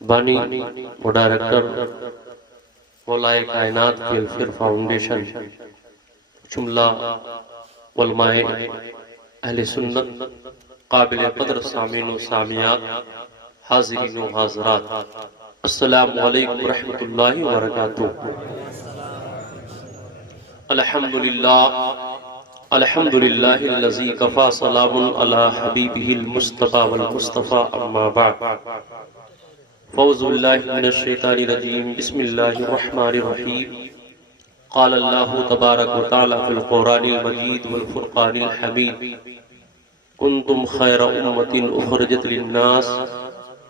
بانی و ڈائریکٹر مولائے کائنات کی الفر فاؤنڈیشن، جملہ علماء اہل سنت، قابل قدر سامعین و سامعات، حاضرین و حاضرات، السلام علیکم ورحمۃ اللہ وبرکاتہ۔ الحمدللہ الذی کفا سلام علی حبیبہ المصطفى والمصطفى اما بعد، فاعوذ باللہ من الشیطان الرجیم، بسم اللہ الرحمن الرحیم۔ قال اللہ تبارک و تعالی فی القرآن المجید والفرقان الحمید، کنتم خیر امۃ اخرجت للناس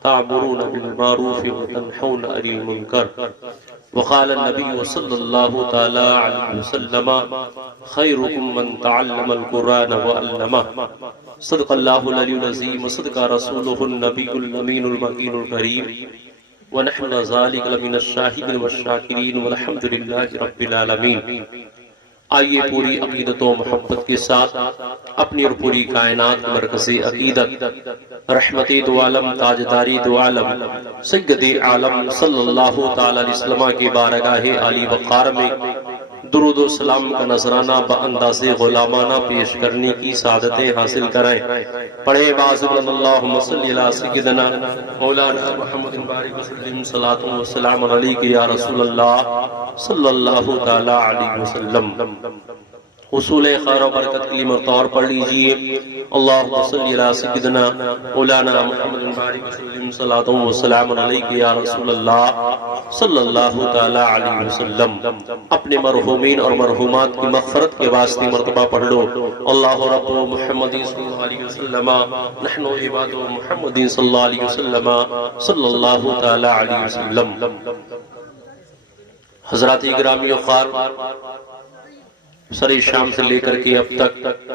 تعمرون بالمعروف وتنہون عن المنکر، وقال النبی صلی اللہ تعالی علیہ وسلم خیرکم من تعلم القرآن وعلمہ، صدق اللہ العلی العظیم وصدق رسولہ النبی الامین المکین الکریم، ونحن ذالک لمن الشاہدین والشاکرین والحمد للہ رب العالمین۔ آئیے پوری عقیدت و محبت کے ساتھ اپنی اور پوری کائنات مرکز عقیدت، رحمت دو عالم، تاجداری دو عالم، سید عالم صلی اللہ تعالی علیہ وسلم کی بارگاہ عالی وقار میں درود و سلام کا نذرانہ بانداز غلامانہ پیش کرنے کی سعادتیں حاصل کریں۔ پڑھے بازم اللہم صلی علی سیدنا مولانا محمد بارک وسلم، صلاۃ و سلام علیک یا رسول اللہ صلی اللہ تعالی علیہ وسلم۔ حصول خیر و برکت کے لیے مرتبہ پڑھ لیجئے، اللہم صلی علی سیدنا مولانا محمد بارک وسلم، صلاۃ و سلام علیک یا رسول اللہ صلی اللہ تعالی علیہ وسلم۔ اپنے مرحومین اور مرحومات کی مغفرت کے واسطے مرتبہ پڑھ لو، اللہ رب محمد صلی اللہ علیہ وسلم، نحن عباد محمد صلی اللہ علیہ وسلم، صلی اللہ تعالی علیہ وسلم۔ حضرات گرامی وقار، سر شام سے لے کر کے اب تک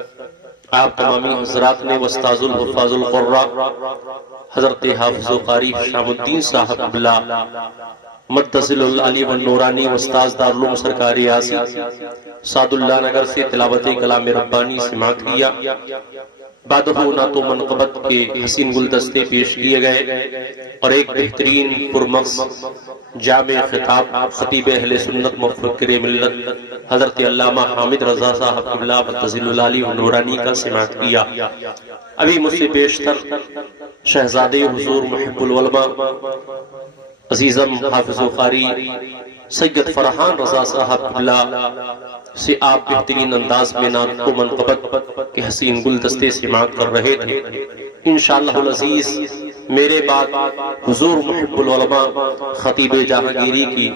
آپ تمامی حضرات نے استاذ الحفاظ القراء حضرت حافظ و قاری شام الدین صاحب قبلہ متصل العلی والنورانی استاذ دارالعلوم سرکار ریاضی سعد اللہ نگر سے تلاوت کلام ربانی سماعت کیا۔ بعدہ نعت و منقبت کے حسین گلدستے پیش کیے گئے اور ایک بہترین پرمغز جامع خطاب خطیب اہل سنت مفکر ملت حضرت علامہ حامد رضا صاحب قبلہ متصل العلی والنورانی کا سماعت کیا۔ ابھی مجھ سے بیشتر شہزادے حضور محب العلماء عزیزم حافظ و قاری سید فرحان رضا صاحب قبلہ سے آپ بہترین انداز میں نعت و منقبت کے حسین گلدستے سماعت کر رہے تھے۔ انشاءاللہ العزیز میرے بعد حضور محب العلماء خطیب جہانگیری کی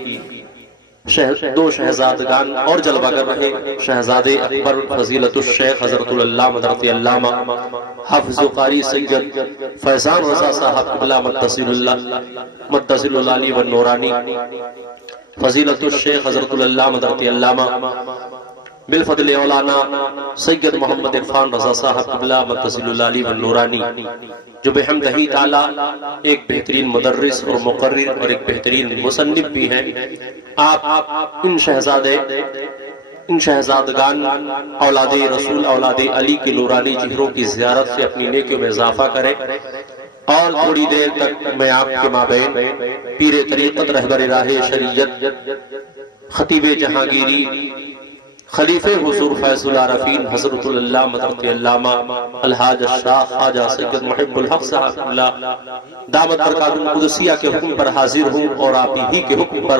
دو شہزادگان اور جلوہ کر رہے، شہزاد اکبر فضیلت الشیخ حضرت العلامہ حضرت علامہ حافظ قاری سید فیضان رضا صاحب قبلہ متصل العلی والنورانی، فضیلت الشیخ حضرت العلامہ حضرت علامہ بالفضل اولانا سید محمد عرفان رضا صاحب قبلہ متصل العلی والنورانی، جو بحمدہ تعالی ایک بہترین مدرس اور مقرر اور ایک بہترین مصنف بھی ہیں۔ آپ ان شہزادگان اولاد رسول اولاد علی کے نورانی چہروں کی زیارت سے اپنی نیکیوں میں اضافہ کریں، اور تھوڑی دیر تک میں آپ کے مابین پیر طریقت رہبر راہ شریعت خطیب جہانگیری خلیفہ حضور فیض العارفین حضرت العلامہ حضرت علامہ الحاج الشاہ خواجہ سید محب الحق صاحب قبلہ دامت برکاتہ القدسیہ کے حکم پر حاضر ہوں، اور آپ ہی کے حکم پر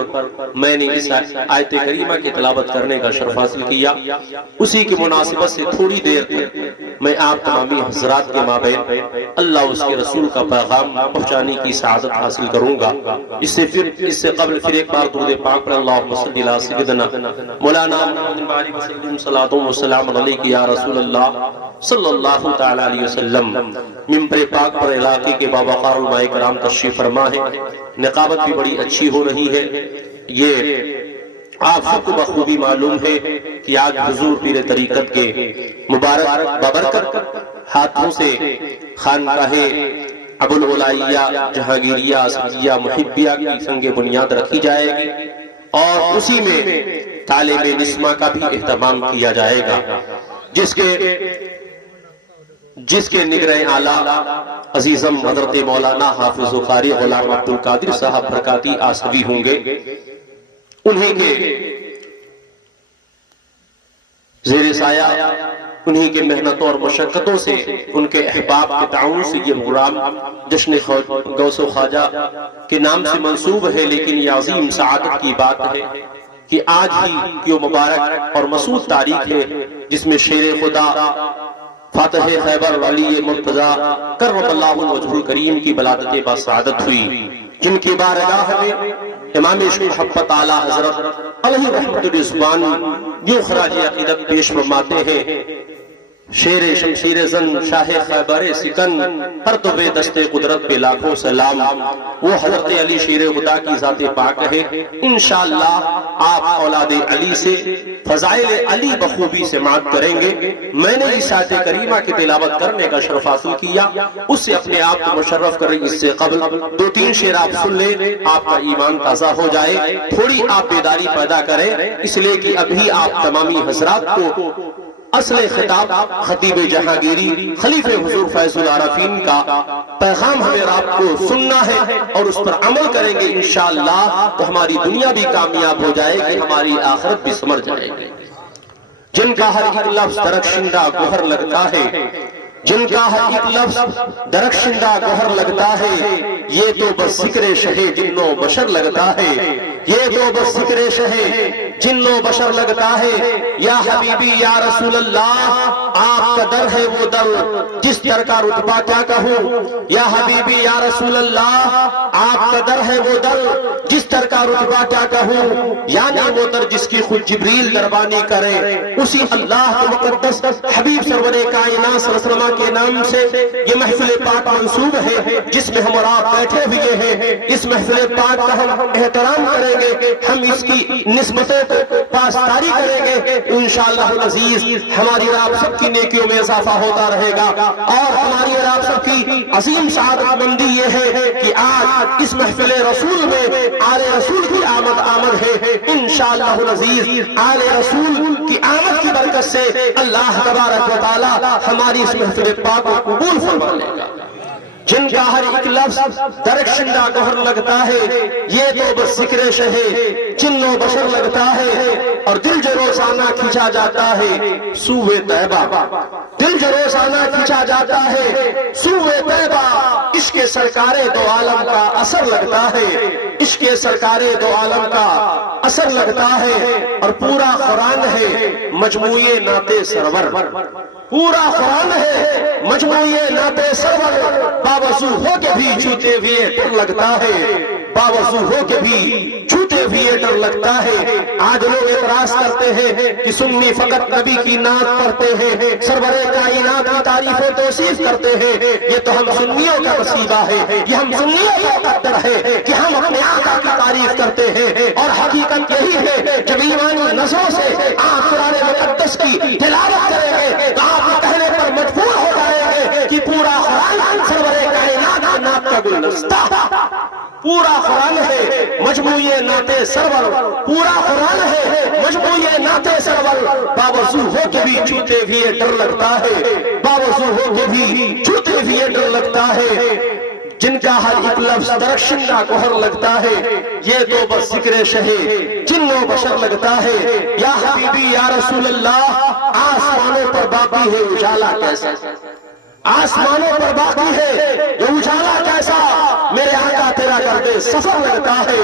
میں نے اس آیت کریمہ کی تلاوت کرنے کا شرف حاصل کیا۔ اسی کی مناسبت سے تھوڑی دیر تک میں آپ تمامی حضرات کے مابین اللہ اس کے رسول کا پیغام پہنچانے کی سعادت حاصل کروں گا۔ اس سے قبل پھر ایک بار درود پاک پر اللہم صلی علی سیدنا مولانا صلاۃ و سلام علیک یا رسول اللہ صلی اللہ تعالی علیہ وسلم۔ ممبر پاک پر علاقے کے باوقار علماء کرام تشریف فرما ہے، نقابت بھی بڑی اچھی ہو رہی ہے۔ یہ آپ سب کو بخوبی معلوم ہے کہ آج حضور پیر طریقت کے مبارک بابرکت ہاتھوں سے خانقاہ ابوالعلائیہ جہانگیریہ اسدیہ محبیہ کی سنگ بنیاد رکھی جائے گی، اور اسی میں طالب نسمہ کا بھی اہتمام کیا جائے گا، جس کے جس کے نگرہ اعلیٰ عزیزم حضرت مولانا حافظ و قاری غلام عبدالقادر صاحب برکاتی آسوی ہوں گے، انہی کے زیر سایہ، انہی کے محنتوں اور مشقتوں سے، ان کے احباب کے تعاون سے یہ پروگرام جشن غوث و خواجہ کے نام سے منسوب ہے، لیکن یہ عظیم سعادت کی بات ہے کہ آج ہی یہ مبارک اور مسعود تاریخ ہے جس میں شیر خدا فاتح خیبر ولی مرتضی کرم اللہ وجہہ الکریم کی ولادت بسعادت ہوئی، جن کی بارگاہ میں امام عشق محبت اعلیٰ حضرت علیہ رحمت الرضوان یوں خراج عقیدت پیش فرماتے ہیں: شیر شمشیر زن شاہ خیبر سکن پرتو دست قدرت پہ لاکھوں سلام، وہ حضرت علی شیر خدا کی ذات پاک ہے۔ انشاءاللہ آپ اولاد علی سے فضائل علی بخوبی سماعت کریں گے۔ میں نے اس آیت کریمہ کی تلاوت کرنے کا شرف حاصل کیا، اس سے اپنے آپ کو مشرف کریں۔ اس سے قبل 2-3 شعر آپ سن لیں، آپ کا ایمان تازہ ہو جائے، تھوڑی آپ بیداری پیدا کریں، اس لیے کہ ابھی آپ تمامی حضرات کو اصل خطاب خطیب جہانگیری خلیفہ حضور فیض العارفین کا پیغام ہمیں آپ کو سننا ہے اور اس پر عمل کریں گے انشاءاللہ تو ہماری دنیا بھی کامیاب ہو جائے گی، ہماری آخرت بھی سمر جائے گی۔ جن کا ہر ایک لفظ درخشندہ گوہر لگتا ہے، جن کا ہر ایک لفظ درخشندہ گوہر لگتا ہے، یہ تو بس ذکر شہ جن و بشر لگتا ہے، یہ تو بس ذکر شہ جن و بشر لگتا ہے۔ یا حبیبی یا رسول اللہ، آپ کا در ہے وہ در جس در کا رتبہ کیا کہوں۔ یا حبیبی یا رسول اللہ، آپ کا در ہے وہ در جس در کا رتبہ کیا کہوں، یعنی وہ در جس کی خود جبریل دربانی کرے، اسی اللہ کے مقدس حبیب سرور کائنات صلی اللہ علیہ وسلم کے نام سے یہ محفل پاک منصوب ہے جس میں ہم اور آپ بیٹھے ہوئے ہیں۔ اس محفل پاک کا ہم احترام کریں گے، ہم اس کی نسبتوں کو پاسداری کریں گے، انشاءاللہ العزیز ہماری اور آپ سب کی نیکیوں میں اضافہ ہوتا رہے گا، اور ہماری اور آپ سب کی عظیم سعادت مندی یہ ہے کہ آج اس محفل رسول میں آل رسول کی آمد ہے۔ انشاءاللہ العزیز آل رسول کی آمد کی برکت سے اللہ تبارک و تعالی ہماری اس محفل پاک کو قبول فرما لے گا۔ جن کا ہر ایک لفظ درخشندہ گوہر لگتا ہے، یہ تو بس ذکر شہ جن و بشر لگتا ہے، اور دل جو روزانہ کھینچا جاتا ہے سوئے طیبہ، دل جو روزانہ کھینچا جاتا ہے سوئے طیبہ، عشق سرکار دو عالم کا اثر لگتا ہے، عشق سرکار دو عالم کا اثر لگتا ہے، اور پورا قرآن ہے مجموعے نعت سرور، پورا قرآن ہے مجموعے نعت سرور، باوضو ہو کے بھی چھوتے ہوئے ڈر لگتا ہے، باوضو ہو کے بھی چھوتے ہوئے ڈر لگتا ہے۔ آج لوگ اعتراض کرتے ہیں کہ سنی فقط نبی کی نعت پڑھتے ہیں، سرور کائنات کی تعریف و توصیف کرتے ہیں، یہ تو ہم سنیوں کا نصیبہ ہے، یہ ہم سنیوں کا مقدر ہے کہ ہم اپنے آقا کی تعریف کرتے ہیں، اور حقیقت یہی ہے جب ایمانی نظروں سے آپ قرآن مقدس کی تلاوت کریں گے تو آپ کہنے پر مجبور ہو جائیں گے کہ پورا قرآن سرور کائنات کی نعت کا گلدستہ، پورا قرآن ہے مجموعے نعت سرور، پورا قرآن ہے مجموعے نعت سرور، باوضو ہو کے بھی چھوتے ہوئے ڈر لگتا ہے، باوضو ہو کے بھی چھوتے ہوئے ڈر لگتا ہے۔ جن کا ہر ایک لفظ درخشندہ گوہر لگتا ہے، یہ تو بس ذکر شہ جن و بشر لگتا ہے۔ یا حبیبی یا رسول اللہ، آسمانوں پر باقی ہے اجالا کیسا، آسمانوں پر باقی ہے یہ اجالا کیسا، میرے آقا تیرا گردے سفر لگتا ہے،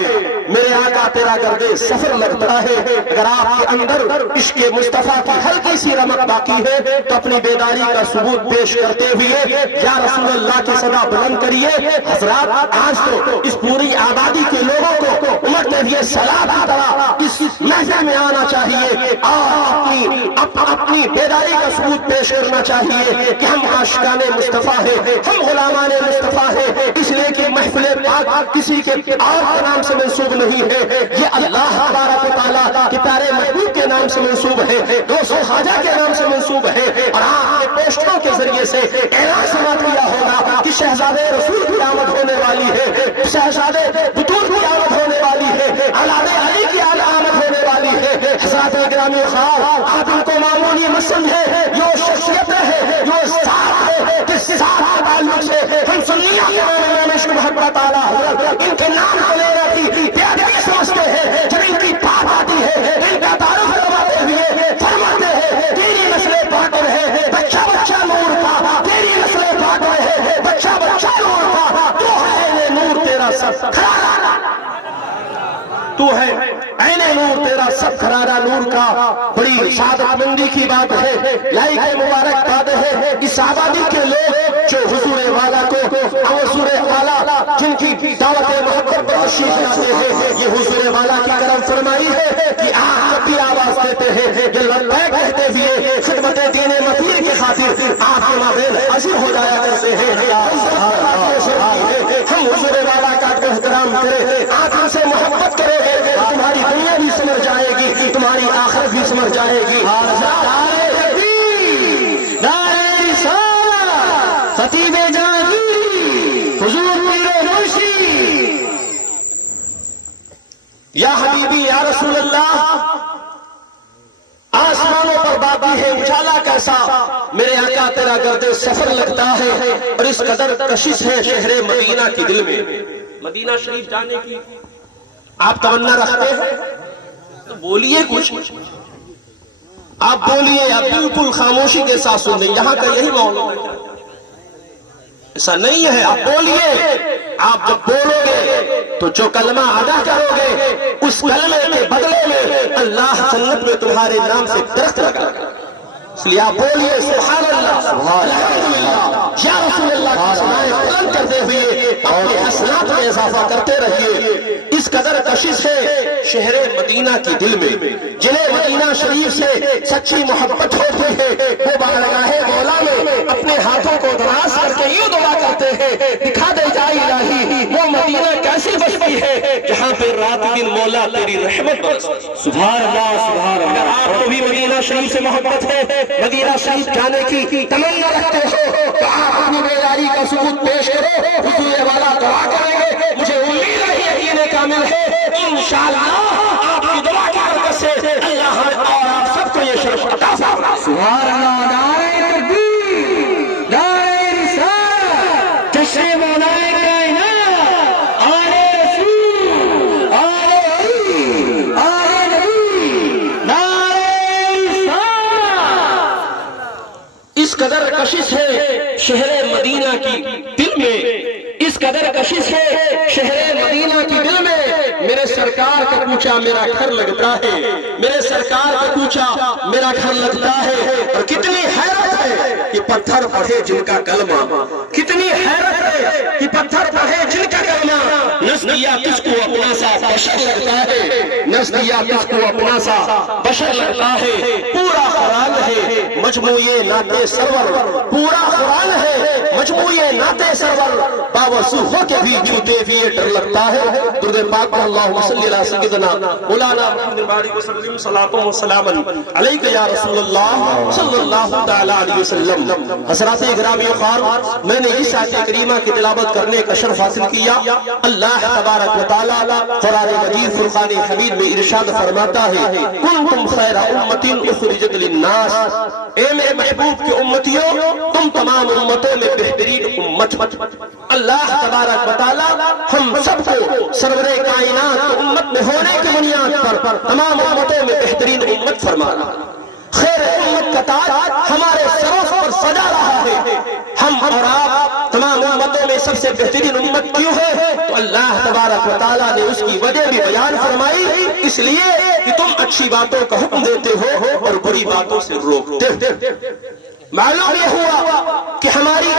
میرے آقا تیرا گردے سفر لگتا ہے۔ اگر آپ کے اندر عشق مصطفیٰ کی ہلکی سی رمق باقی ہے تو اپنی بیداری کا ثبوت پیش کرتے ہوئے یا رسول اللہ کی صدا بلند کریے۔ حضرات آج تو اس پوری آبادی کے لوگوں کو امڑتے ہوئے سلام کی طرح اس محفل میں آنا چاہیے اور اپنی بیداری کا ثبوت پیش کرنا چاہیے کہ ہم عاشقان مصطفیٰ ہے، ہم غلامان مصطفیٰ ہے، اس لیے کہ محفل پاک کسی کے اور کے نام سے منسوب نہیں ہے، یہ اللہ تبارک و تعالیٰ کے پیارے محبوب کے نام سے منسوب ہے، غوث و خواجہ کے نام سے منسوب ہے۔ اور آپ نے پوسٹروں کے ذریعے سے اعلان سماعت کیا ہوگا کہ شہزادے رسول کی آمد ہونے والی ہے، شہزادے بطول کی آمد ہونے والی ہے، اولاد علی کی آمد ہونے والی ہے۔ حضرات گرامی خوار، آپ ان کو معمولی مت سمجھے، یہ شخصیت ہے، یہ ذات ہے اس ذات کے تعلق سے ہم سنیہ کے امام عشق محبت اعلیٰ حضرت ان کے نام کو لینا کی پیاری سمجھتے ہیں. جب ان کی بات آتی ہے ان کا تعارف کرواتے ہوئے فرماتے ہیں تیری نسل پاک ہے بچہ بچہ نور کا, تیری نسل پاک ہے بچہ بچہ نور کا, تو ہے نور تیرا سب کھرارا, تو ہے عین نور تیرا سب کھرارا نور کا. بڑی سعادت مندی کی بات ہے, لائق مبارک بات ہے اس آبادی کے لوگ جو حضور والا کو حضور والا جن کی دعوت محبت پر تشریف لاتے ہیں. یہ حضور والا کی کرم فرمائی ہے کہ آپ جب بھی آواز دیتے ہیں یہ لبیک کہتے ہوئے خدمت دین مطیر کی خاطر آپ کے مابین حاضر ہو جایا کرتے ہیں. ہم حضور والا کا احترام کریں, آپ ہم سے محبت کرو گے تمہاری دنیا بھی سمجھ جائے گی, تمہاری آخرت بھی سمجھ جائے گی. خطیب جہانگیر حضور پیر مرشد یا حبیبی یا رسول اللہ, آسمانوں پر بابی ہے اجالا کیسا میرے آقا تیرا گرد سفر لگتا ہے, اور اس قدر کشش ہے شہر مدینہ کی دل میں. مدینہ شریف جانے کی آپ تمنا رکھتے ہیں تو بولیے کچھ, آپ بولیے, آپ بالکل خاموشی کے ساتھ سن لیں, یہاں کا یہی معاملہ ہے. ایسا نہیں ہے, آپ بولیے. آپ جب بولو گے تو جو کلمہ ادا کرو گے اس کلمے کے بدلے میں اللہ جنت میں تمہارے نام سے درخت لگا گا. اس لیے آپ بولیے سبحان اللہ, الحمدللہ, یا رسول اللہ کی سنائے بلند کرتے ہوئے اپنے حسنات میں اضافہ کرتے رہیے. اس قدر کشش ہے شہر مدینہ کی دل میں. جنہیں مدینہ شریف سے سچی محبت ہوتی ہے وہ بارگاہ مولا میں اپنے ہاتھوں کو دراز کر کے یوں دعا کرتے ہیں دکھا دے جا الہی وہ مدینہ کیسی بستی ہے جہاں پہ رات دن مولا تیری رحمت برستی. سبحان اللہ سبحان اللہ. اگر آپ کو بھی مدینہ شریف سے محبت ہے, مدینہ شریف جانے کی تمنا رکھتے ہو تو آپ اپنی بیداری کا ثبوت پیش کرو. حضور والا دعا کریں گے, مجھے امید ہے یقین کامل ہے انشاءاللہ آپ کی دعا کی برکت سے اللہ اور آپ سب کو یہ شرف عطا فرمائے. سبحان اللہ. نعرہ تکبیر, نعرہ رسالت, جشن مولائے کائنات, آلِ رسول, آلِ علی, آلِ نبی, نعرہ رسالت. اس قدر کشش ہے شہر مدینہ کی دل میں, اس قدر کشش ہے شہر مدینہ کی دل میں. میرے سرکار کا کوچا میرا گھر لگتا ہے, میرے سرکار کا کوچا میرا گھر لگتا ہے. اور کتنی حیرت ہے کہ پتھر پڑھے جن کا کلمہ, کتنی حیرت ہے کہ پتھر پڑھے جن کا کلمہ. نزدیا کس کو اپنا سا بشر لگتا ہے, نزدیا کس کو اپنا سا بشر لگتا ہے. پورا قرآن ہے مجموعے نعت سرور, پورا قرآن ہے مجموعے نعت سرور. باوسو ہو کے بھی جھوٹے بھی ڈر لگتا ہے. درود پاک اللہم صلی اللہ سیدنا مولانا محمد باری وسلم صلاۃ و سلام علیک یا رسول اللہ صلی اللہ تعالی علیہ وسلم. حضرات گرامی خوار, میں نے اس آیت کریمہ کی تلاوت کرنے کا شرف حاصل کیا. اللہ تبارک و تعالی قرآن مجید فرقان حمید میں ارشاد فرماتا ہے کنتم خیر امت اخرجت للناس, اے میرے محبوب کے امتیوں تم تمام امتوں میں بہترین امت. اللہ تبارک و تعالی ہم سب کو سرور کائنات امت میں ہونے کی بنیاد پر تمام امتوں میں بہترین امت فرما رہا. خیر امت کا تاج ہمارے سروں پر سجا رہا ہے. ہم اور آپ تمام امتوں میں سب سے بہترین امت کیوں ہے تو اللہ تبارک و تعالیٰ نے اس کی وجہ بھی بیان فرمائی. اس لیے کہ تم اچھی باتوں کا حکم دیتے ہو اور بری باتوں سے روکتے ہو. معلوم یہ ہوا کہ ہماری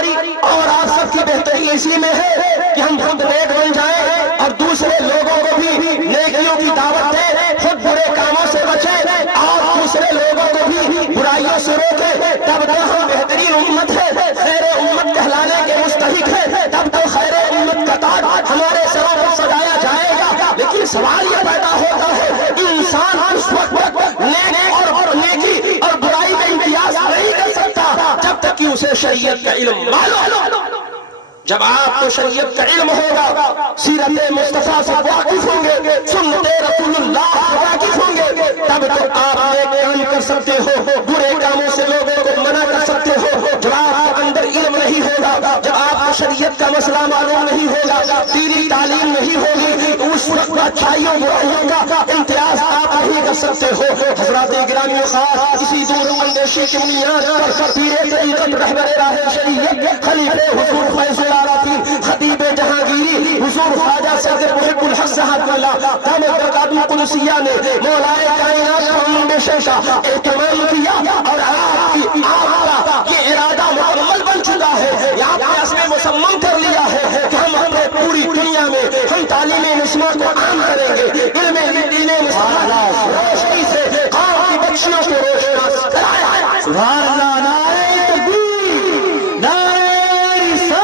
اور آپ سب کی بہتری اسی میں ہے کہ ہم خود نیک بن جائیں اور دوسرے لوگوں کو بھی نیکیوں کی دعوت دیں, خود برے کاموں سے بچیں اور دوسرے لوگوں کو بھی برائیوں سے روکیں. تب تو ہم بہترین امت ہے, خیر امت کہلانے کے مستحق ہے. تب تو خیر امت کا تاج ہمارے سروں پر سجایا جائے گا. لیکن سوال یہ پیدا ہوتا ہے انسان اس وقت نیک اور نیکی اور برائی کا امتیاز نہیں کر سکتا جب تک کہ اسے شریعت کا علم معلوم. جب آپ کو شریعت کا علم ہوگا, سیرت مصطفیٰ سے واقف ہوں گے, سنت رسول اللہ سے واقف ہوں گے, تب تو آپ نیک کام کر سکتے ہو, برے کاموں سے لوگوں کو منع کر سکتے ہو. جب آپ کے اندر علم نہیں ہوگا شریعت کا مسئلہ معلوم نہیں ہوگا، دینی تعلیم نہیں ہوگی، اس وقت اچھائیوں برائیوں کا امتیاز آپ نہیں کر سکتے ہو۔ حضرات گرامی خاص اسی دور اندیشی کی بنیاد پر پیر طریقت رہبر راہ شریعت خلیفہ حضور فیض العارفین خطیب جہانگیری حضور خواجہ سید محب الحق صاحب اللہ دامت برکاتہ القدسیہ نے مولا کائنات کا اندیشے کا اہتمام کیا، اور آپ کا یہ ارادہ مکمل بن چکا ہے، آپ نے اس میں مصمم کر لیا ہے کہ ہم اپنے پوری دنیا میں ہم تعلیم نسواں کو عام کریں گے، علم دین مصطفیٰ روشنی سے قوم کی بچیوں کو روشناس کرائیں۔ سبحان اللہ، نعرہ تکبیر، نعرہ رسالت۔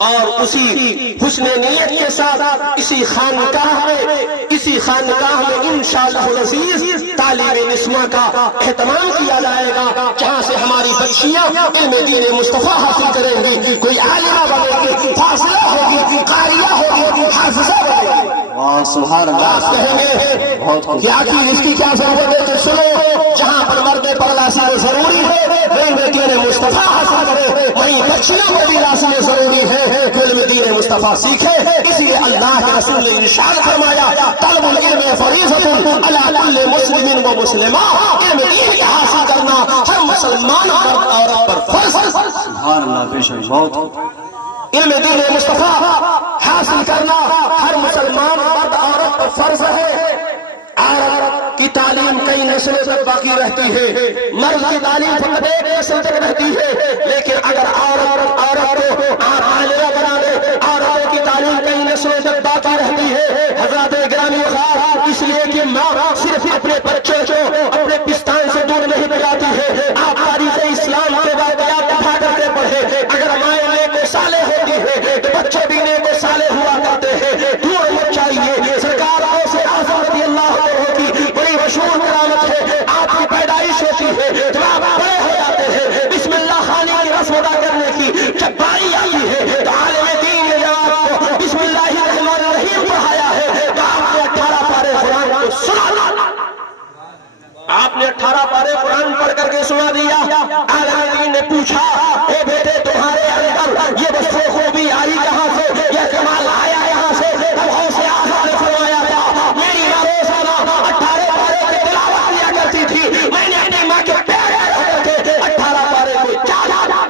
اور اسی حسن نیت کے ساتھ اسی خانقاہ میں انشاءاللہ العزیز تعلیم نسواں کا اہتمام کیا جائے گا، جہاں سے ہماری بچیاں علم دین مصطفیٰ حاصل کریں گی، کوئی عالمہ بنے گی، فاضلہ ہوگی، قاریہ ہوگی، حافظہ بنے گی۔ سبحان اللہ۔ آپ کہیں گے بہت خوب۔ کیا کہ اس کی کیا ضرورت ہے؟ تو سنو، جہاں پر مرد پر لازم ضروری ہے علم دین مصطفیٰ حاصل کرے، وہیں بچیوں کو بھی لازم ضروری ہے کہ علم دین مصطفیٰ سیکھے۔ اس لیے اللہ کے رسول نے ارشاد فرمایا طلب العلم فریضۃ علی کل مسلم و مسلمہ، علم دین کا حاصل کرنا ہر مسلمان مرد عورت پر فرض ہے۔ سبحان اللہ، بے شک بہت خوب۔ علم دین مصطفیٰ حاصل کرنا ہر مسلمان مرد عورت پر فرض ہے۔ عورت کی تعلیم کئی نسلوں تک باقی رہتی ہے، مرد کی تعلیم فقط ایک نسل تک رہتی ہے، لیکن اگر عورت کو آپ عالمہ بنا دے، عورتوں کی تعلیم کئی نسلوں تک باقی رہتی ہے۔ حضرات گرامی خاص اس لیے کہ ماں صرف اپنے بچوں کو اپنے پستان سے دور نہیں بجاتی ہے، آپ تاریخ اسلام کے واقعات اٹھا کر کے پڑھے، اگر مائیں نیک و صالح ہوتی ہے تو بچے بھی نیک و صالح ہوا کرتے ہیں۔ دور مت چاہیے، سرکار سے اعظم رضی اللہ عنہ کی بڑی مشہور کرامت ہے، آپ کی پیدائش ہوتی ہے، جب آپ بڑے ہو جاتے ہیں بسم اللہ خانی کی رسم ادا کرنے کی جب باری آتی ہے تو عالم دین نے جب آپ کو بسم اللہ الرحمن الرحیم پڑھایا ہے تو آپ نے 18 پارے قرآن کو سنا، آپ نے 18 پارے قرآن پڑھ کر کے سنا دیا۔ عالم دین نے پوچھا اے بیٹے تمہارے اندر یہ وصف خوبی آئی کہاں سے، یہ کمال آیا کہاں سے؟ تب غوث اعظم نے فرمایا تھا میری ماں روزانہ 18 پارے کی تلاوت کیا کرتی تھی، میں نے اپنی ماں کے پیرے پکڑ کے 18 پارے کو چاہا۔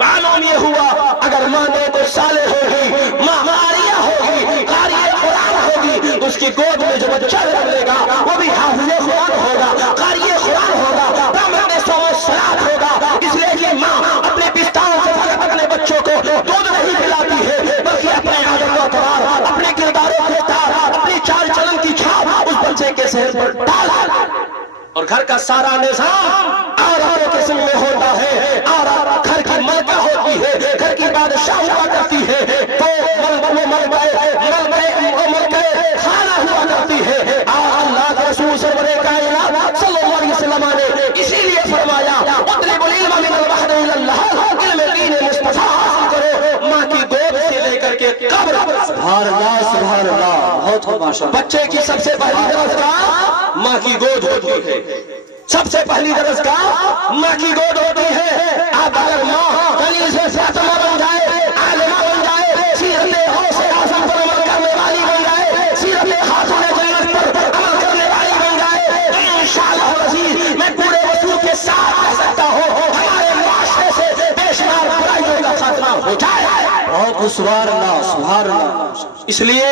معلوم یہ ہوا اگر ماں نیک و صالح ہوگی، ماں قاریہ ہوگی، قاری قرآن ہوگی، اس کی گود میں جو بچہ نکلے گا وہ بھی حافظ قرآن ہوگا، قاری قرآن ہوگا، پابند صلاۃ ہوگا۔ اس لیے کہ ماں اپنے پستان سے صرف اپنے بچوں کو دودھ نہیں پلاتی ہے بلکہ اپنے عادت و اطوار، اپنے کرداروں کے تار، اپنی چال چلن کی چھاپ اس بچے کے صحت پر ڈال، اور گھر کا سارا نظام عورتوں کے ذمہ ہوتا ہے، عورت گھر کی ملکہ ہوتی ہے، گھر کی بادشاہ ہوا کرتی ہے، تو ملکہ خانہ ہوا کرتی ہے۔ اللہ کے رسول سرور کائنات صلی اللہ علیہ وسلم نے اسی لیے فرمایا اطلب العلم من الوحد الى اللہ، علم دین مصطفیٰ حاصل کرو ماں کی گود سے لے کر کے قبر۔ سبحان اللہ، سبحان اللہ، بہت خوب ماشاءاللہ۔ بچے کی سب سے پہلی درجگاہ ماں کی گود ہوتی ہے، سب سے پہلی درجگاہ ماں کی گود ہوتی ہے۔ اب اگر ماں کنیز سے فاطمہ بن جائے، عالمہ بن جائے، سیرت غوث اعظم پر عمل کرنے والی بن جائے، سیرت خاتون جنت پر عمل کرنے والی بن جائے، تو انشاءاللہ العزیز میں پورے وجود کے ساتھ کہہ سکتا ہوں ہمارے معاشرے سے بے شمار برائیوں کا خاتمہ ہو جائے۔ بہت خوب، سبحان اللہ، سبحان اللہ۔ اس لیے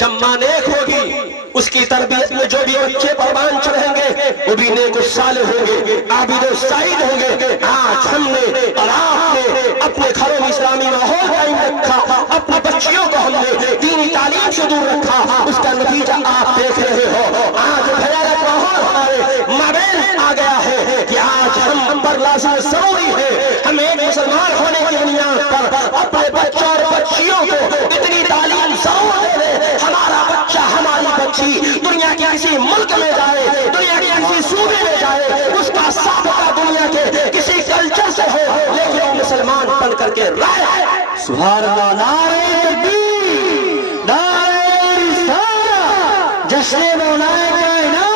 جب ماں نیک ہوگی اس کی تربیت میں جو بھی بچے قربان چڑھیں گے وہ بھی نیک و صالح ہوں گے، عابد و سعید ہوں گے۔ آج ہم نے اور آپ نے اپنے گھروں میں اسلامی ماحول قائم رکھا، اپنی بچیوں کو ہم نے دینی تعلیم سے دور رکھا، اس کا نتیجہ آپ دیکھ رہے ہو۔ آج بھیڑا ماحول ہمارے مابین آ گیا ہے کہ آج ہم پر لازم ضروری ہے ہم ایک مسلمان ہونے کی بنیاد پر اپنے بچوں اور بچیوں کو اتنی تعلیم ضرور دے دیں ہمارا بچہ ہماری بچی دنیا کے کسی ملک میں جائے، دنیا کے کسی صوبے میں جائے، اس کا سابقہ دنیا کے کسی کلچر سے ہو لیکن وہ مسلمان بن کر کے رہے۔ سبحان اللہ، نعرہ تکبیر، نعرہ رسالت، جشن مولا کائنات۔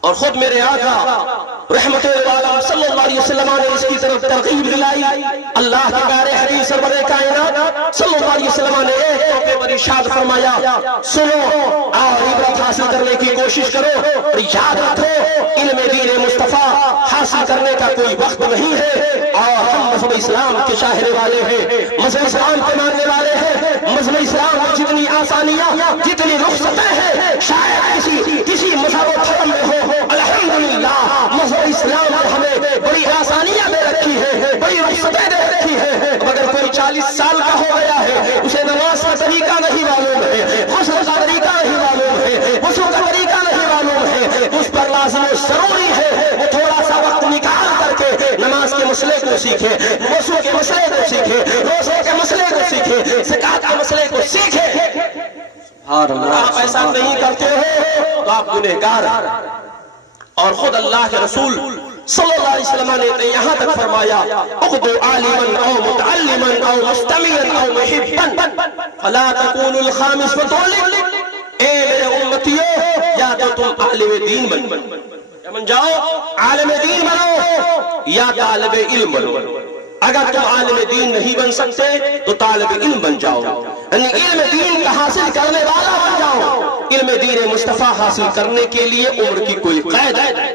اور خود میرے آقا رحمت العالم صلی اللہ علیہ وسلم نے اس کی طرف ترغیب دلائی. اللہ کے پیارے حبیب سرور کائنات صلی اللہ علیہ وسلم نے ایک موقع پر ارشاد فرمایا سنو اور عبرت حاصل کرنے کی کوشش کرو اور یاد رکھو علم دین مصطفیٰ حاصل کرنے کا کوئی وقت نہیں ہے اور ہم مذہب اسلام کے چاہنے والے ہیں, مذہب اسلام کے ماننے والے ہیں. مذہب اسلام میں جتنی آسانیاں جتنی رخصتیں ہیں شاید کسی مذہب و دھرم میں ہو, الحمدللہ مذہب اسلام نے ہمیں بڑی آسانیاں دے رکھی ہے, بڑی رخصتیں دے رکھی ہے. اگر کوئی 40 سال کا ہو گیا ہے اسے نماز کا طریقہ نہیں معلوم ہے, غسل کا طریقہ نہیں معلوم ہے, وضو کا طریقہ نہیں معلوم ہے, اس پر لازم و ضروری ہے وہ تھوڑا سا وقت نکال کر کے نماز کے مسئلے کو سیکھے, وضو کے مسئلے کو سیکھے, روزے کے مسئلے کو سیکھے, زکات کے مسئلے کو سیکھے. آپ ایسا نہیں کرتے ہو تو آپ گنہگار. اور خود اللہ کے رسول صلی اللہ علیہ وسلم نے یہاں تک فرمایا اغدو عالما او متعلما او مستمعا او محبا فلا تكون الخامس وتولد. اے میرے امتیوں یا تو تم عالم دین بن جاؤ, عالم دین بنو یا طالب علم بنو. اگر تم عالم دین نہیں بن سکتے تو طالب علم بن جاؤ, یعنی علم دین کا حاصل کرنے والا بن جاؤ. علم دین مصطفیٰ حاصل کرنے کے لیے عمر کی کوئی قید ہے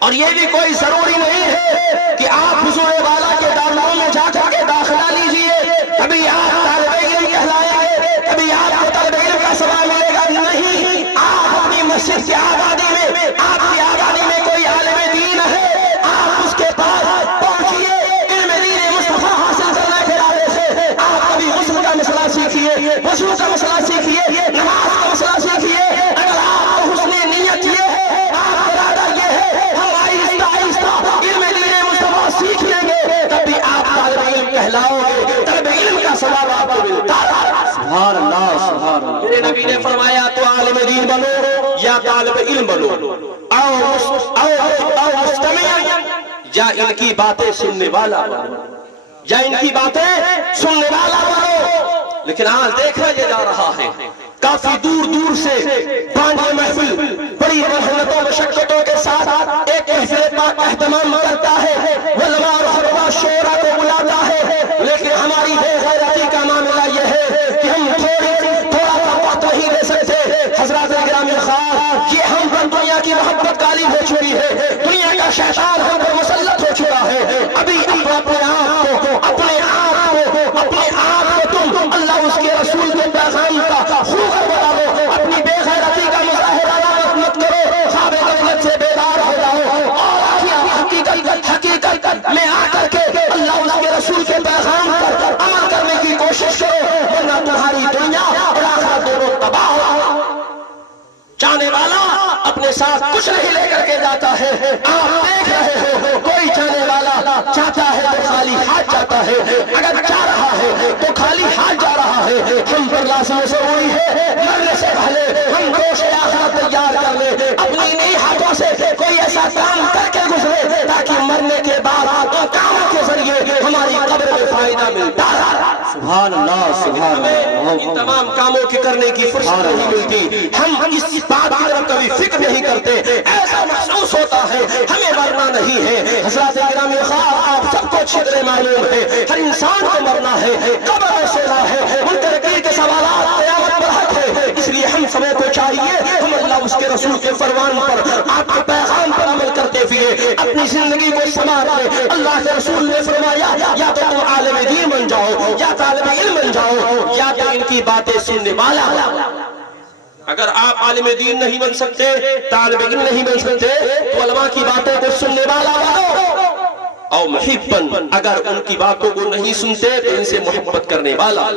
اور یہ بھی کوئی ضروری نہیں ہے کہ آپ حضور والا کے دارالعلوم میں جا کر کے داخلہ لیجئے, کبھی آپ طالب علم کہلائیں گے, کبھی آپ کو طالب علم کا ثواب ملے گا. نہیں, آپ اپنی مسجد کی آبادی میں, آپ کی آبادی میں کوئی عالم دین ہے, آپ اس کے پاس پہنچیے. علم دین مصطفیٰ حاصل کرنے کے ارادے سے آپ کبھی غسل کا مسئلہ سیکھیے, وضو کا مسئلہ سیکھیے, نماز کا مسئلہ سیکھیے. اگر آپ کو حسن نیت یہ ہے, آپ کا ارادہ یہ ہے, ہم آہستہ آہستہ علم دین مصطفیٰ سیکھ لیں گے, تبھی آپ طالب علم کہلاؤ گے, طالب علم کا ثواب آپ کو ملتا ہے. سبحان اللہ سبحان اللہ. میرے نبی نے فرمایا تو عالم دین بنو یا طالب علم بنو او مستمع یا ان کی باتیں سننے والا بنو, یا ان کی باتیں سننے والا بنو. لیکن آج دیکھا یہ جا رہا ہے کافی دور دور سے بانڈی محفل بڑی محنتوں مشقتوں کے ساتھ ایک محفل پاک کا اہتمام کرتا ہے, علماء اور خطبہ شعراء کو بلاتا ہے, لیکن ہماری بے غیرتی کا معاملہ یہ ہے کہ ہم تھوڑا سا وقت نہیں دے سکتے. حضرات گرامی خواہ, یہ ہم پر دنیا کی محبت غالب ہو چکی ہے, دنیا کا شیطان ہم پر مسلط ہو چکا ہے. ابھی اپنے آپ کو تم اللہ اس کے رسول کے پیغام کا خوب بتاؤ, اپنی بے غیرتی کا مظاہرہ مت کرو, خواب غفلت سے بیدار ہو جاؤ اور حقیقت میں آ کر کے اللہ اس کے رسول کے پیغام پر عمل کرنے کی کوشش کرو, ورنہ تمہاری دنیا اور آخرت دونوں تباہ ہو. جانے والا اپنے ساتھ کچھ نہیں لے کر کے جاتا ہے. آپ دیکھ رہے ہو کوئی جانے والا چاہتا ہے تو خالی ہاتھ جاتا ہے, اگر جا رہا ہے تو خالی ہاتھ جا رہا ہے. ہم پر لازم ضروری ہے مرنے سے پہلے ہم گوشت آخرت تیار کر لیں, اپنی نئی ہاتھوں سے کوئی ایسا کام کر کے گزرے تاکہ مرنے کے بعد ان کاموں کے ذریعے ہماری قبر میں فائدہ ملتا ہے. سبحان اللہ سبحان اللہ. ان تمام کاموں کے کرنے کی فرصت نہیں ملتی. ہم اس بات کی طرف کبھی فکر نہیں کرتے, ایسا محسوس ہوتا ہے ہمیں مرنا نہیں ہے. حضرات گرامی خواہ, آپ سب کو اچھی طرح معلوم ہے ہر انسان کو مرنا ہے, قبر میں سونا ہے, منکر نکیر کے سوالات قیامت پر حق ہے. اس لیے ہم سب کو چاہیے ہم اللہ اس کے رسول کے فرمان پر, آپ کے پیغام پر عمل کرتے ہوئے اپنی زندگی کو سنوار لیں. اللہ کے رسول نے فرمایا یا تو تم عالم دین بن جاؤ یا طالب علم بن جاؤ یا تو ان کی باتیں سننے والا. اگر آپ عالم دین نہیں بن سکتے, طالب علم نہیں بن سکتے, تو علماء کی باتوں کو سننے والا بنو. اور محبن, اگر ان کی باتوں کو نہیں سنتے تو ان سے محبت کرنے والا.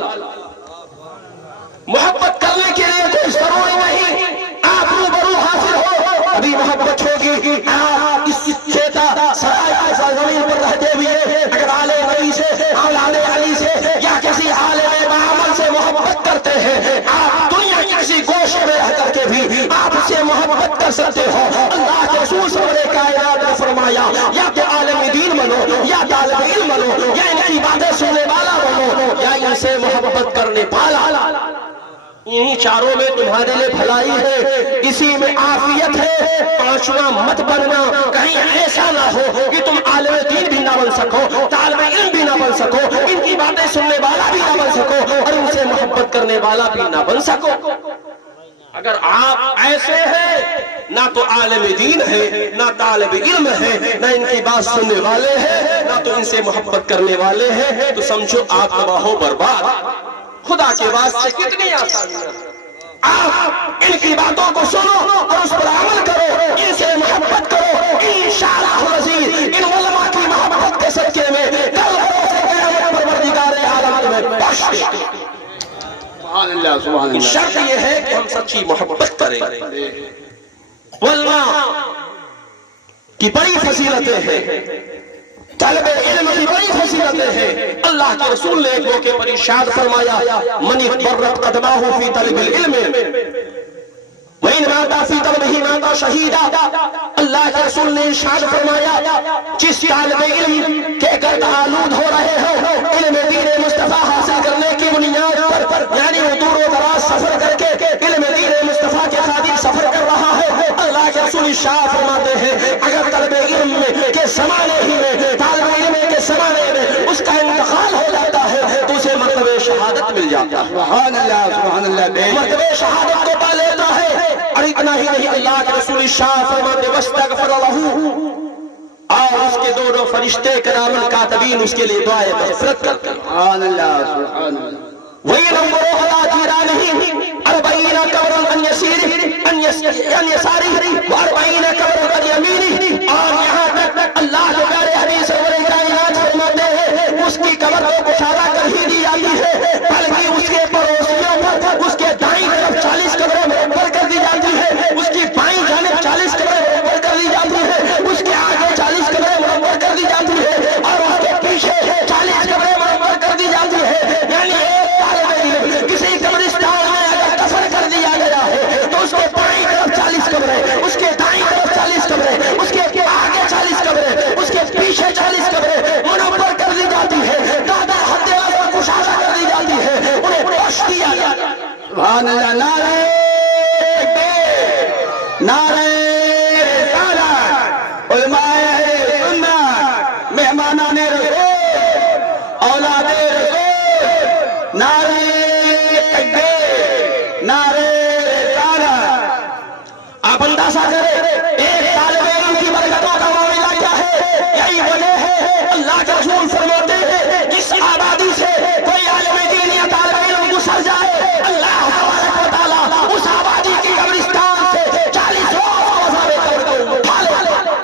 محبت کرنے کے لیے کوئی ضروری نہیں آپ روبرو حاضر ہو ابھی محبت ہوگی. آپ اس کھیتا سرائے زمین پر رہتے ہوئے اگر آلے نبی سے, اولاد علی سے یا کسی عالم بعمل سے محبت کرتے ہیں, آپ دنیا کی کسی گوشے میں رہ کر کے بھی آپ سے محبت کر سکتے ہو. اللہ کے رسول سورہ کائنات نے فرمایا یا کہ عالم دین بنو یا طالب علم بنو یا ان کی باتیں سننے والا بنو یا ان سے محبت کرنے والا. انہی چاروں میں تمہارے لیے بھلائی ہے، اسی میں عافیت ہے۔ پانچواں مت بننا، کہیں ایسا نہ ہو کہ تم عالم دین بھی نہ بن سکو، طالب علم بھی نہ بن سکو، ان کی باتیں سننے والا بھی نہ بن سکو، اور ان سے محبت کرنے والا بھی نہ بن سکو۔ اگر آپ ایسے ہیں، نہ تو عالم دین ہے، نہ طالب علم ہے، نہ ان کی بات سننے والے ہیں، نہ تو ان سے محبت کرنے والے ہیں، تو سمجھو آپ تباہ و برباد۔ خدا کے واسطے کتنی آسانیاں، آپ ان کی باتوں کو سنو اور اس پر عمل کرو، ان سے محبت کرو، انشاءاللہ العزیز ان علماء کی محبت کے صدقے میں کل روز قیامت پروردگار عالم تمہیں بخش دے۔ سبحان اللہ سبحان اللہ۔ شرط یہ ہے کہ ہم سچی محبت کریں۔ علماء کی بڑی فضیلتیں ہیں، طالب علم کی بڑی فضیلتیں ہیں۔ اللہ کے رسول نے ایک موقع پر ارشاد فرمایا، من اغبرت قدمہ فی طلب العلم وَإِنْ مَاتَ فِي طَلَبِهِ مَاتَ شَهِيدًا۔ اللہ کے رسول نے ارشاد فرمایا، جس طالب علم کے گرد آلود ہو رہے ہو علم دین مصطفیٰ حاصل کرنے کی بنیاد پر، یعنی وہ دور و دراز سفر کر کے علم دین مصطفیٰ کے خاطر سفر کر رہا ہے، اللہ کے رسول ارشاد فرماتے ہیں اگر طالب علم کے زمانے ہی میں، طالب علم کے زمانے میں اس کا انتقال ہو جاتا ہے تو اسے مرتبہ شہادت مل جاتا ہے۔ سبحان اللہ سبحان اللہ۔ مرتبہ شہادت کو پا لیتا ہے۔ اور اتنا ہی نہیں، اللہ کے رسول ارشاد فرماتے وَاسْتَغْفَرَ لَهُ، اور اس کے دونوں فرشتے کرام کاتبین اس کے لیے دعائے مغفرت کرتے ہیں۔ سبحان اللہ سبحان اللہ۔ وَيَنْظُرُ عَلَىٰ جِيرَانِهِ 40 قبرًا عن يساره و40 قبرًا عن يمينه۔ اور یہاں تک اللہ کے پیارے حدیث سرور کائنات فرماتے ہیں اس کی قبر کو کشادہ کر ہی دی جاتی ہے، بلکہ اس کے پڑوسیوں پر اس کے دائیں طرف 40 قبریں مربع کر دی جاتی ہے، اس کی بائیں جانب 40 قبریں مربع کر دی جاتی ہے، اس کے آگے 40 قبریں مربع کر دی جاتی ہے، اور اس کے پیچھے 40 قبریں مربع کر دی جاتی ہے۔ یعنی ایک طالب علم کسی قبرستان میں اگر دفن کر دیا گیا ہے تو اس کے بائیں طرف 40 قبریں، اس کے دائیں طرف 40 قبریں، اس کے آگے 40 قبریں، اس کے پیچھے 40 قبریں منور کر دی جاتی ہے، دادا حد وقت کشادہ کر دی جاتی ہے، انہیں بخش دیا جاتا ہے۔ سبحان اللہ۔ نعرہ تکبیر، نعرہ رسالت، علماء سنت، مہمانان رسول، اولاد رسول، نعرہ تکبیر، نعرہ رسالت۔ آپ اندازہ کریں ایک طالب علم کی برکتوں کا معاملہ کیا ہے، یہی وجہ ہے اللہ کے رسول فرماتے ہیں جس آبادی سے کوئی عالم دین یا طالب علم گزر جائے، اللہ تبارک و تعالیٰ اس آبادی کی قبرستان سے 40 قبر کو اٹھا لیتا ہے۔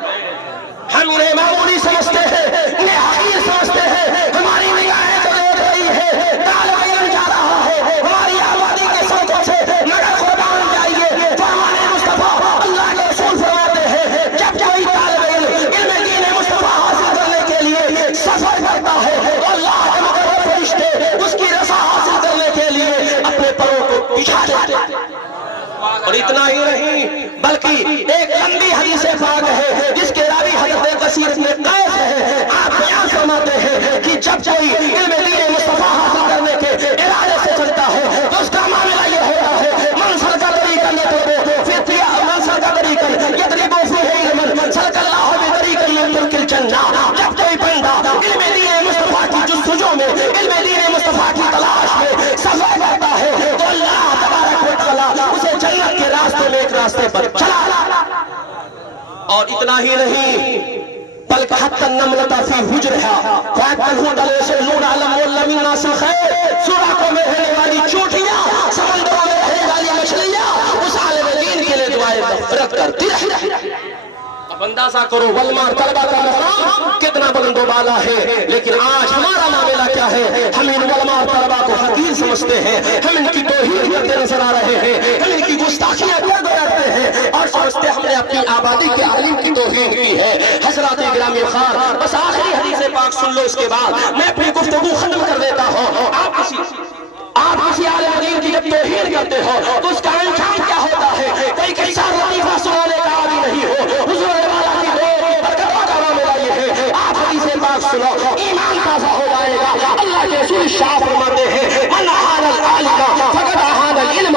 ہم انہیں معمولی سمجھتے ہیں، انہیں حقیر سمجھتے ہیں، ہماری نگاہیں تو دیکھ رہی ہے طالب علم جا رہا ہے ہماری آبادی کے سڑکوں سے، مگر قربان جائیے فرمان مصطفیٰ اللہ کے رسول فرماتے ہیں جب کوئی طالب علم علم دین مصطفیٰ حاصل کرنے کے لیے سفر کرتا ہے تو اللہ کے مقرر فرشتے اس کی رضا حاصل کرنے کے لیے اپنے پروں کو بچھا دیتے ہیں۔ اور اتنا ہی نہیں بلکہ ایک لمبی حدیث پاک ہے جس کے راوی حضرت کثیر بن قیس ہے، آپ بیان فرماتے ہیں کہ جب کوئی علم دین مصطفیٰ حاصل کرنے کے ارادے سے چلتا ہے تو اس کا معاملہ یہ ہوتا ہے منصر کا طریقہ یطلبو فطیہ، منصر کا طریقہ یطلبو فیہ علما سلک اللہ بطریق یملک الجنہ۔ جب کوئی بندہ علم دین مصطفیٰ کی جستجو میں، علم دین مصطفیٰ کی تلاش میں سفر کرتا ہے تو اللہ تبارک و تعالیٰ اسے جنت کے راستے میں ایک راستے پر چلا۔ اور اتنا ہی نہیں بلکہ حتی النملۃ فی حجرہا فیأکلہ دلیس النون علم واللہ من ناس الخیر، سوراخوں میں رہنے والی چوٹیاں، سمندروں میں رہنے والی مچھلیاں اس عالم دین کے لیے دعائیں مغفرت کرتی رہی۔ اب اندازہ کرو علماء طلبہ کا مقام کتنا بلند و بالا ہے، لیکن آج ہمارا معاملہ کیا ہے، ہم ان علماء طلبہ کو حقیر سمجھتے ہیں، ہم ان کی توہین کرتے نظر آ رہے ہیں، ہم ان کی گستاخیاں کرتے رہتے ہیں اور سمجھتے ہم نے اپنی آبادی کے عالم کی توہین کی ہے۔ حضرات گرامی خوار، بس آخری حدیث پاک سن لو، اس کے بعد میں اپنی گفتگو ختم کر دیتا ہوں۔ آپ کسی عالم دین کی جب توہین کرتے ہو تو اس کا انجام کیا ہوتا ہے؟ کوئی کیسا لطیفہ سنانے کا عادی نہیں ہو، حضور والا کی دور کی برکتوں کا معاملہ یہ ہے، آپ حدیث پاک سنو، ایمان تازہ ہو جائے گا۔ اللہ کے رسول شاہ فرماتے ہیں من احان العالم فقد احان العلم،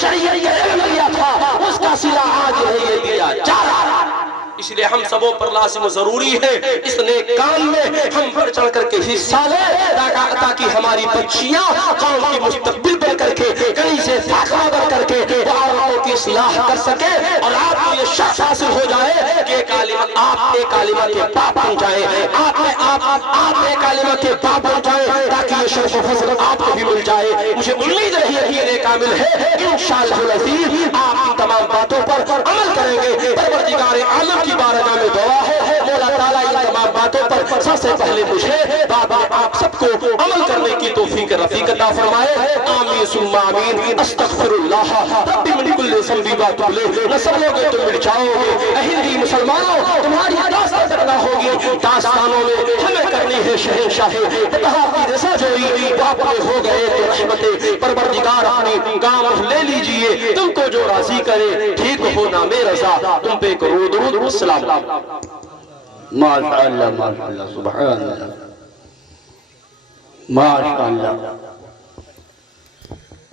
شریعت کا علم لیا تھا، اس کا صلہ آج یہ دیا جا رہا ہے۔ اس لیے ہم سبوں پر لازم و ضروری ہے اس نیک کام میں ہم بڑھ چڑھ کر کے حصہ لیں، تاکہ ہماری بچیاں قوم کی مستقبل بن کر کے کہیں سے فاخرہ بن کر کے عورتوں کی اصلاح کر سکے، اور آپ کو یہ شرف حاصل ہو جائے کہ ایک عالمہ کے باپ بن جائیں، آپ ایک عالمہ کے باپ بن جائیں، تاکہ یہ شرف و فضل آپ کو بھی مل جائے۔ مجھے امید رہی ہے یہ کامل ہے، انشاءاللہ العزیز آپ ان تمام باتوں پر عمل کریں گے۔ پروردگار عالم کی بارگاہ میں دعا ہے مولا تعالیٰ ان تمام باتوں پر سب سے پہلے مجھے بعد میں آپ سب کو عمل کرنے کی توفیق رفیق عطا فرمائے۔ آمین ثم آمین۔ استغفر اللہ ربی من کل ذنب واتوب الیہ۔ نہ سمجھو گے تم مٹ جاؤ گے، اے ہندی مسلمانوں تمہاری داستان کرنا ہوگی، داستانوں میں ہمیں کرنی ہے شہنشاہ فتح کی رضا جوئی، وہ اپنے ہو گئے تو رحمت پروردگار اپنی گام لے لیجئے، تم کو جو راضی کرے ٹھیک ہو نام رضا، تم پہ کرو درود السلام۔ ماشاءاللہ ماشاءاللہ سبحان اللہ ماشاءاللہ۔